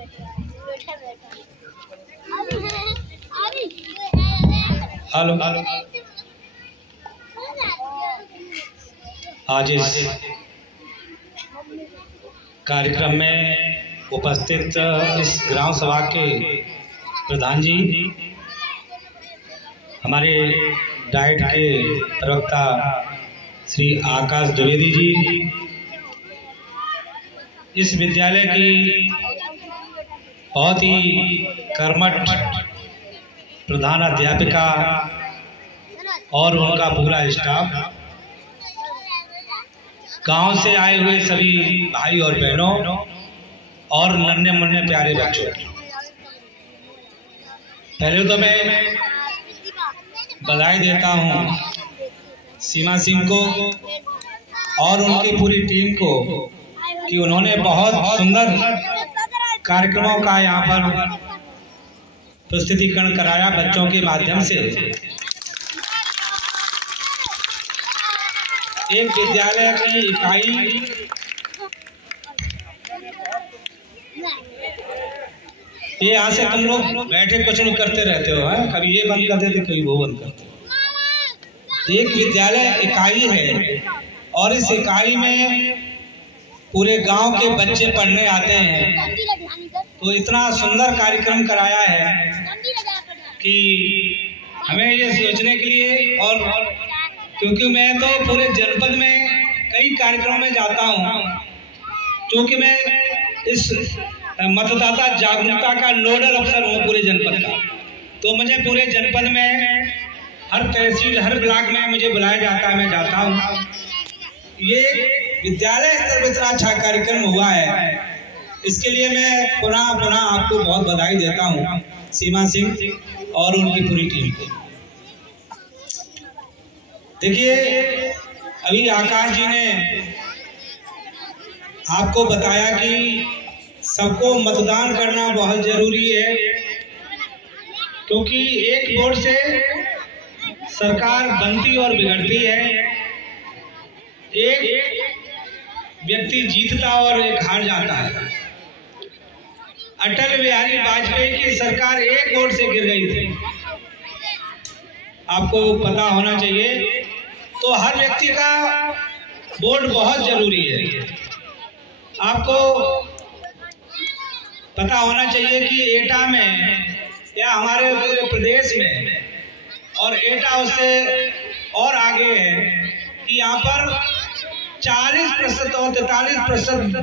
Hello, आज इस कार्यक्रम में उपस्थित इस ग्राम सभा के प्रधान जी, हमारे डाइट के प्रवक्ता श्री आकाश द्विवेदी जी, इस विद्यालय की बहुत ही कर्मठ प्रधान अध्यापिका और उनका पूरा स्टाफ, गांव से आए हुए सभी भाई और बहनों और नन्हे मुन्ने प्यारे बच्चों, पहले तो मैं बधाई देता हूं सीमा सिंह को और उनकी पूरी टीम को कि उन्होंने बहुत सुंदर कार्यक्रमों का यहाँ पर प्रस्तुतिकरण कराया बच्चों के माध्यम से। एक विद्यालय की इकाई ये यहाँ से तुम लोग बैठे कुछ लोग करते रहते हो, है? कभी ये बंद कर देते, कभी वो बंद करते। एक विद्यालय इकाई है और इस इकाई में पूरे गांव के बच्चे पढ़ने आते हैं, तो इतना सुंदर कार्यक्रम कराया है कि हमें ये सोचने के लिए, और क्योंकि मैं तो पूरे जनपद में कई कार्यक्रमों में जाता हूँ, क्योंकि मैं इस मतदाता जागरूकता का नोडल अफसर हूँ पूरे जनपद का, तो मुझे पूरे जनपद में हर तहसील हर ब्लॉक में मुझे बुलाया जाता है, मैं जाता हूँ। ये विद्यालय स्तर पर इतना अच्छा कार्यक्रम हुआ है, इसके लिए मैं पुनः आपको बहुत बधाई देता हूँ सीमा सिंह और उनकी पूरी टीम को। देखिए, अभी आकाश जी ने आपको बताया कि सबको मतदान करना बहुत जरूरी है, क्योंकि एक वोट से सरकार बनती और बिगड़ती है। एक व्यक्ति जीतता और एक हार जाता है। अटल बिहारी वाजपेयी की सरकार एक वोट से गिर गई थी, आपको पता होना चाहिए। तो हर व्यक्ति का वोट बहुत जरूरी है। आपको पता होना चाहिए कि एटा में या हमारे पूरे प्रदेश में, और एटा उससे और आगे है कि यहाँ पर 40% और 43%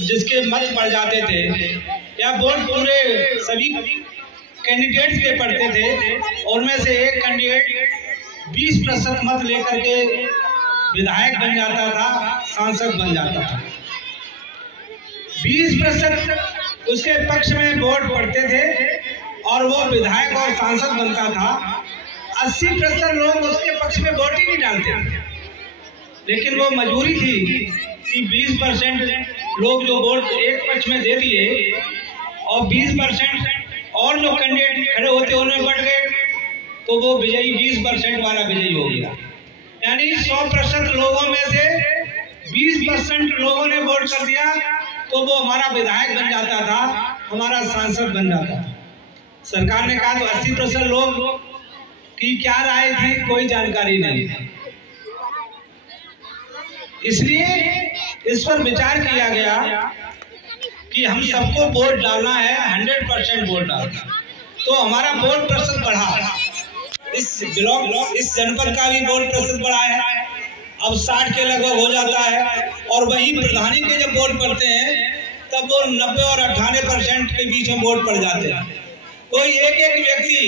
जिसके मत पड़ जाते थे या वोट पूरे सभी कैंडिडेट्स के पड़ते थे, उनमें से एक कैंडिडेट 20% मत लेकर के विधायक बन जाता था, सांसद बन जाता था। 20% उसके पक्ष में वोट पड़ते थे और वो विधायक और सांसद बनता था। 80% लोग उसके पक्ष में वोट ही नहीं डालते थे, लेकिन वो मजबूरी थी कि 20% लोग जो वोट एक पक्ष में दे दिए और 20% और जो कैंडिडेट खड़े होते उनमें बढ़ गए, तो वो विजयी 20% वाला विजयी हो गया। यानी 100% लोगों में से 20% लोगों ने वोट कर दिया, तो वो हमारा विधायक बन जाता था, हमारा सांसद बन जाता था। सरकार ने कहा तो 80% लोग की क्या राय थी, कोई जानकारी नहीं। इसलिए इस पर विचार किया गया कि हम सबको वोट डालना है, 100% वोट डालना। तो हमारा वोट प्रतिशत बढ़ा, इस जनपद का भी वोट प्रतिशत बढ़ा है, अब 60 के लगभग हो जाता है। और वही प्रधानी के जब वोट पड़ते हैं तब वो 90 और 98% के बीच में वोट पड़ जाते हैं। कोई एक व्यक्ति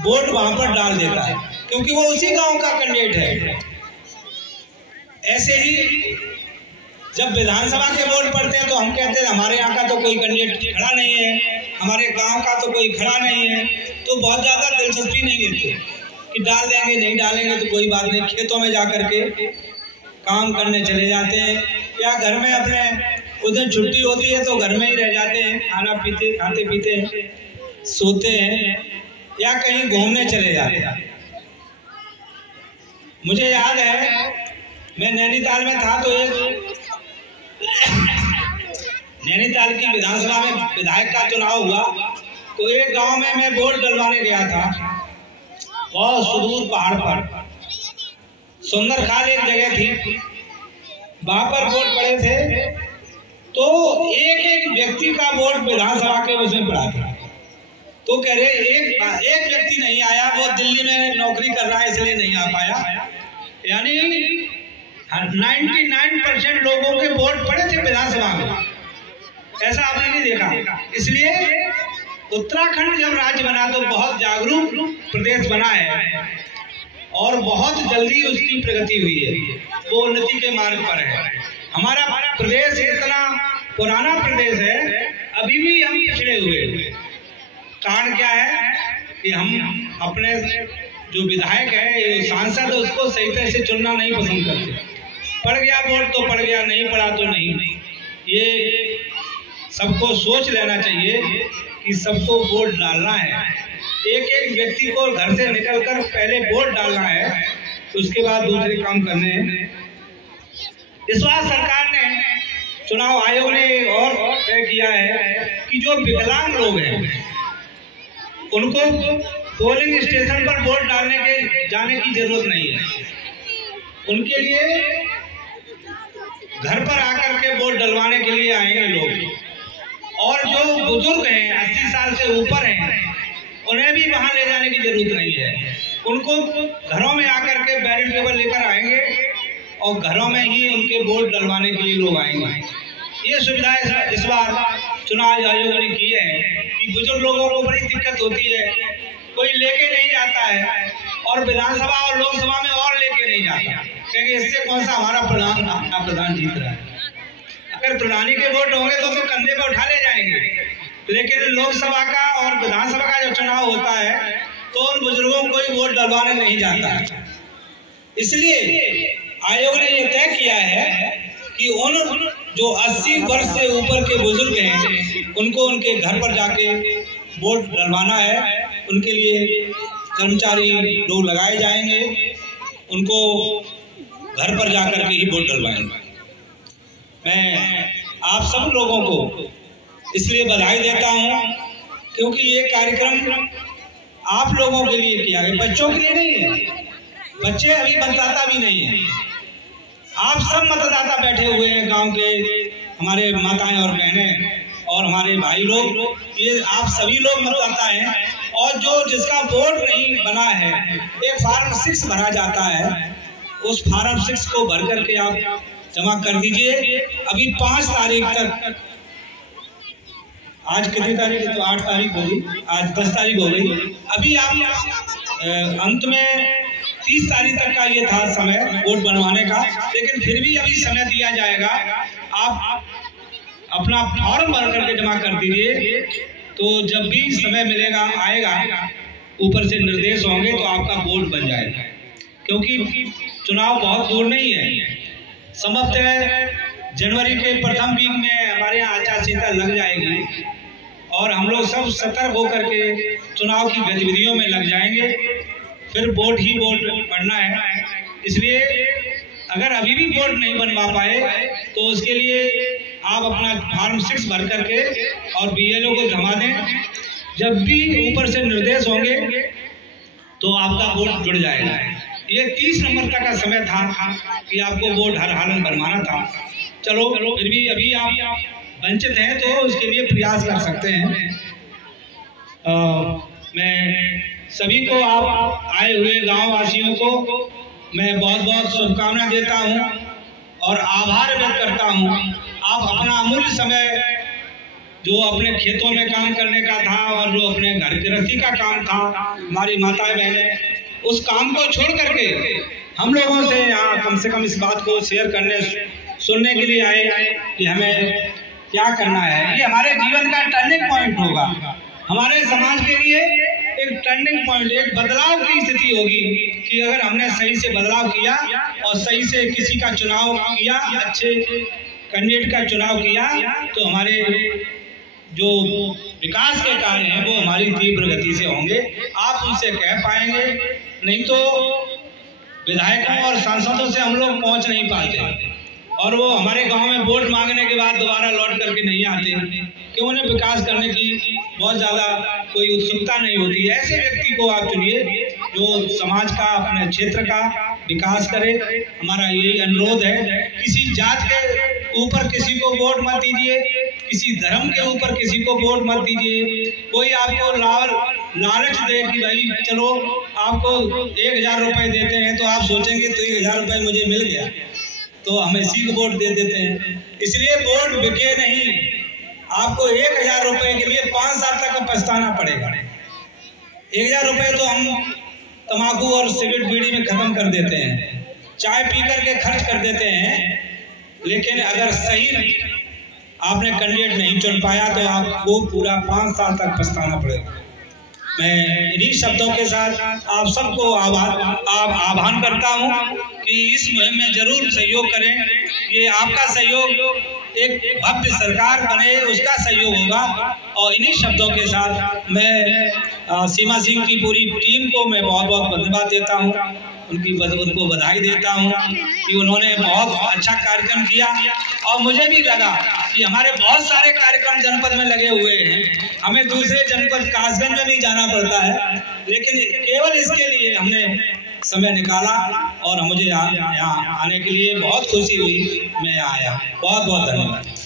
वोट वहां पर डाल देता है, क्योंकि वो उसी गांव का कैंडिडेट है। ऐसे ही जब विधानसभा के वोट पड़ते हैं तो हम कहते हैं हमारे यहाँ का तो कोई कैंडिडेट खड़ा नहीं है, हमारे गांव का तो कोई खड़ा नहीं है, तो बहुत ज़्यादा दिलचस्पी नहीं लेते कि डाल देंगे नहीं डालेंगे तो कोई बात नहीं, खेतों में जा कर के काम करने चले जाते हैं, या घर में अपने उस दिन छुट्टी होती है तो घर में ही रह जाते हैं, खाते पीते सोते हैं, या कहीं घूमने चले जाते हैं। मुझे याद है मैं नैनीताल में था तो नैनीताल की विधानसभा में विधायक का चुनाव हुआ तो एक गांव में मैं वोट डलवाने गया था, बहुत सुदूर पहाड़ पर सुंदरखाल एक जगह थी, वहां पर वोट पड़े थे। तो एक एक व्यक्ति का वोट विधानसभा के उसमें पड़ा था। तो कह रहे एक व्यक्ति नहीं आया, वो दिल्ली में नौकरी कर रहा है इसलिए नहीं आ पाया। यानी 99% लोगों के वोट पड़े थे विधानसभा में, ऐसा आपने नहीं देखा। इसलिए उत्तराखंड जब राज्य बना तो बहुत जागरूक प्रदेश बना है और बहुत जल्दी उसकी प्रगति हुई है, वो उन्नति के मार्ग पर है। हमारा प्रदेश इतना पुराना प्रदेश है, अभी भी हम पिछड़े हुए। कारण क्या है कि हम अपने जो विधायक है, सांसद, उसको सही तरह से चुनना नहीं पसंद करते। पड़ गया वोट तो पड़ गया, नहीं पड़ा तो नहीं। ये सबको सोच लेना चाहिए कि सबको वोट डालना है। एक एक व्यक्ति को घर से निकलकर पहले वोट डालना है, तो उसके बाद दूसरे काम करने हैं। इस बार सरकार ने, चुनाव आयोग ने और तय किया है कि जो विकलांग लोग हैं उनको पोलिंग स्टेशन पर वोट डालने के जाने की जरूरत नहीं है। उनके लिए घर पर आकर के वोट डलवाने के लिए आएंगे लोग। और जो बुजुर्ग हैं, 80 साल से ऊपर हैं, उन्हें भी वहां ले जाने की जरूरत नहीं है। उनको घरों में आकर के बैलेट पेपर लेकर आएंगे और घरों में ही उनके वोट डलवाने के लिए लोग आएंगे। ये सुविधा इस बार चुनाव आयोग ने की है कि बुजुर्ग लोगों को बड़ी दिक्कत होती है, कोई लेके नहीं जाता है और विधानसभा और लोकसभा में और लेके नहीं जाता, क्योंकि इससे कौन सा हमारा प्रधान जीत रहा है। अगर प्रधानी के वोट होंगे तो कंधे पे उठा ले जाएंगे, लेकिन लोकसभा का और विधानसभा का जब चुनाव होता है तो उन बुजुर्गों को कोई वोट डलवाने नहीं जाता है। इसलिए आयोग ने यह तय किया है कि उन जो 80 वर्ष से ऊपर के बुजुर्ग हैं उनको उनके घर पर जाके वोट डलवाना है। उनके लिए कर्मचारी लोग लगाए जाएंगे, उनको घर पर जाकर के ही वोट डलवाएंगे। मैं आप सब लोगों को इसलिए बधाई देता हूं क्योंकि ये कार्यक्रम आप लोगों के लिए किया गया, बच्चों के लिए नहीं है। बच्चे अभी मतदाता भी नहीं है, आप सब मतदाता बैठे हुए हैं, गांव के हमारे माताएं और बहनें और हमारे भाई लोग, ये आप सभी लोग मतदाता हैं। और जो जिसका वोट नहीं बना है, एक फार्म 6 भरा जाता है, उस फार्म 6 को भर करके आप जमा कर दीजिए। अभी 5 तारीख तक, आज कितनी तारीख है, तो 8 तारीख हो गई, आज 10 तारीख हो गई। अभी आप अंत में 30 तारीख तक का ये था समय वोट बनवाने का, लेकिन फिर भी अभी समय दिया जाएगा। आप अपना फॉर्म भर करके जमा कर दीजिए, तो जब भी समय मिलेगा आएगा, ऊपर से निर्देश होंगे तो आपका वोट बन जाएगा। क्योंकि चुनाव बहुत दूर नहीं है, संभवतः जनवरी के प्रथम वीक में हमारे यहाँ आचार संहिता लग जाएगी और हम लोग सब सतर्क होकर के चुनाव की गतिविधियों में लग जाएंगे। फिर वोट ही वोट पड़ना है। इसलिए अगर अभी भी वोट नहीं बनवा पाए तो उसके लिए आप अपना फॉर्म 6 भर करके और BLO को जमा दें। जब भी ऊपर से निर्देश होंगे तो आपका वोट जुड़ जाएगा। ये 30 नवंबर तक का समय था कि आपको वोट हर हाल में बनवाना था। चलो फिर भी अभी आप वंचित हैं तो उसके लिए प्रयास कर सकते हैं। मैं सभी को, आप आए हुए गांव वासियों को मैं बहुत बहुत शुभकामना देता हूं और आभार व्यक्त करता हूं। आप अपना अमूल्य समय जो अपने खेतों में काम करने का था और जो अपने घर गृहस्थी का काम था, हमारी माताएं बहनें उस काम को छोड़ करके हम लोगों से यहाँ कम से कम इस बात को शेयर करने सुनने के लिए आए कि हमें क्या करना है। ये हमारे जीवन का टर्निंग पॉइंट होगा, हमारे समाज के लिए एक टर्निंग पॉइंट, एक बदलाव की स्थिति होगी कि अगर हमने सही से बदलाव किया और सही से किसी का चुनाव किया, अच्छे कैंडिडेट का चुनाव किया, तो हमारे जो विकास के कार्य हैं वो हमारी तीव्र गति से होंगे। आप उनसे कह पाएंगे, नहीं तो विधायकों और सांसदों से हम लोग पहुंच नहीं पाते। और वो हमारे गांव में वोट मांगने के बाद दोबारा लौट करके नहीं आते कि उन्हें विकास करने की बहुत ज़्यादा कोई उत्सुकता नहीं होती। ऐसे व्यक्ति को आप चुनिए जो समाज का, अपने क्षेत्र का विकास करे। हमारा यही अनुरोध है, किसी जात के ऊपर किसी को वोट मत दीजिए, किसी धर्म के ऊपर किसी को वोट मत दीजिए। कोई आपको लालच दे कि भाई चलो आपको 1000 रुपए देते हैं, तो आप सोचेंगे तो 1000 रुपए मुझे मिल गया तो हम इसी को वोट दे देते हैं। इसलिए वोट बिके नहीं, आपको 1000 रुपए के लिए 5 साल तक पछताना पड़ेगा। 1000 रुपए तो हम तंबाकू और सिगरेट बीड़ी में खत्म कर देते हैं, चाय पी करके खर्च कर देते हैं, लेकिन अगर सही आपने कैंडिडेट नहीं चुन पाया तो आपको पूरा 5 साल तक पछताना पड़ेगा। मैं इन्हीं शब्दों के साथ आप सबको आह्वान करता हूं कि इस मुहिम में जरूर सहयोग करें। ये आपका सहयोग एक भव्य सरकार बने उसका सहयोग होगा। और इन्हीं शब्दों के साथ मैं सीमा सिंह की पूरी टीम को मैं बहुत बहुत धन्यवाद देता हूं, उनको बधाई देता हूं कि उन्होंने बहुत अच्छा कार्यक्रम किया। और मुझे भी लगा कि हमारे बहुत सारे कार्यक्रम जनपद में लगे हुए हैं, हमें दूसरे जनपद कासगंज में भी जाना पड़ता है, लेकिन केवल इसके लिए हमने समय निकाला और मुझे यहाँ आने के लिए बहुत खुशी हुई, मैं आया। बहुत बहुत धन्यवाद।